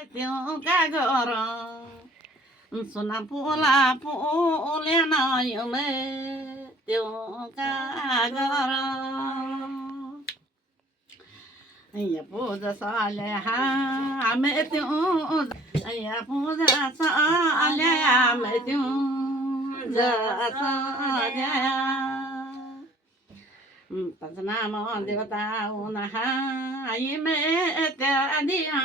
त्यो का गर सुना पोला पोलेन युमे त्यो का गर या पूजा साले हामी त्यो या पूजा साले हामी त्यो जसा पचनामा देवता उनहा इमे त्यादिया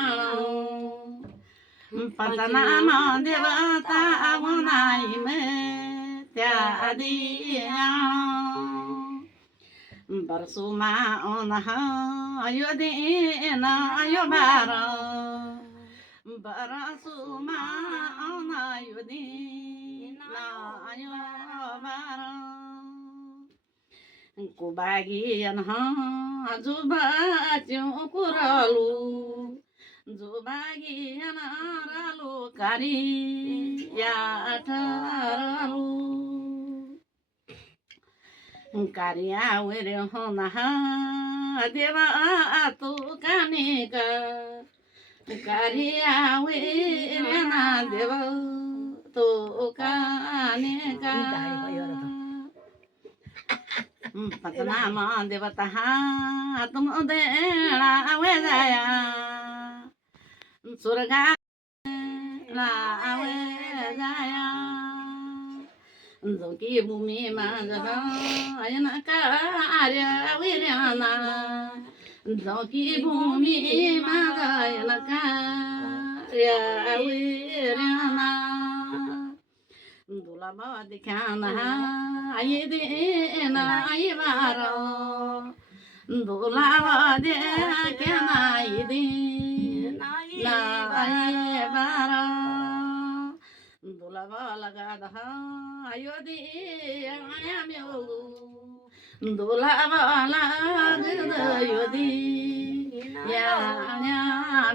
पचनामा देवता उना इमे त्यादिया बरसुमा उनहा यो दिन यो बार बरसुमा उना यो दिन यो बार कुबागियन जुबा च्यौ कुरलु जुबागियन रालु कारी या ठरलु कारिया वेरे होना देवा तू कानिका कारिया वेरे ना देवा तू कानिका पतनामा देवता तुम देना वे जाया सुरगा वे जाया जो की भूमि में जगन कार्य विरना जो की भूमि में गयन कार्य विरना दुलभ दिखाना आई देना आई बारो दुलभ देखना आई देना आई बारो दुलभ लगा दहा आयो दे आया मेलू दुलभ लगा दयो दे या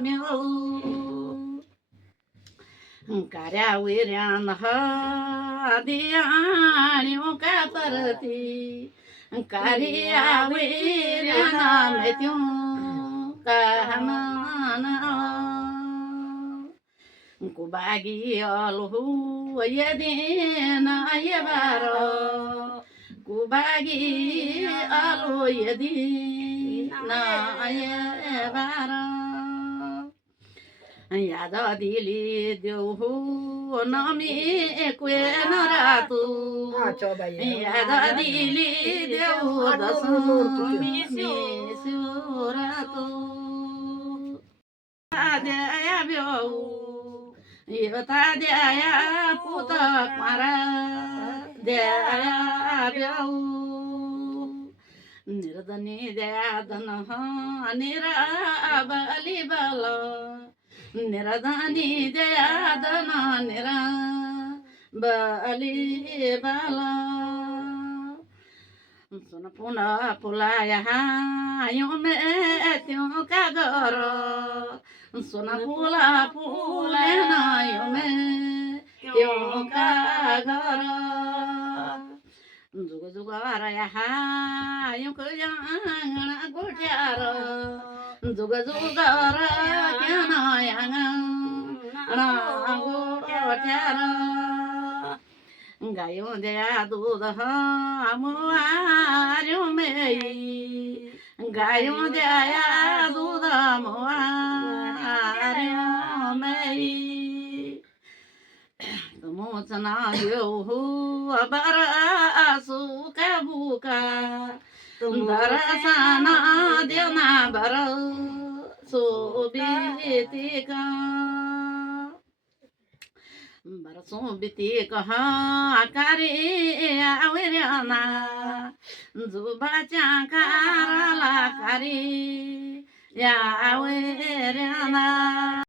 मेलू कार्या विर्यान दियाणियों का तरती कार्या विर्यान में त्यों कहमान कुबागी अलहु ये दिन ये बारो कुबागी अलहु ये दिन ये बारो याद दिली देऊ नमी क्वे नरातू याद दिली देऊ दसमी सुरातू द्या ब्याऊ येता द्या पुत मारा द्या ब्याऊ निर्धनी द्या धन निरा बली बल निरदानी जयादना निरा बली बाला सुन पुनः पुलाया यो में त्यों का गर सुन पुला पुलेना यो में त्यों का गर जुग जुग रहा यो को जांगना गोट्यार जुग जुग क्या नायांग गोट्यार गायो दया दूध मुआर्यो में गायो दया दूध मुआर्यो में मोचना यो बर सुका बुका दरसना देना बर सोबितिका बरसों बितिका आकारे आवेरना जुबा चाकाला कारी या आवेरना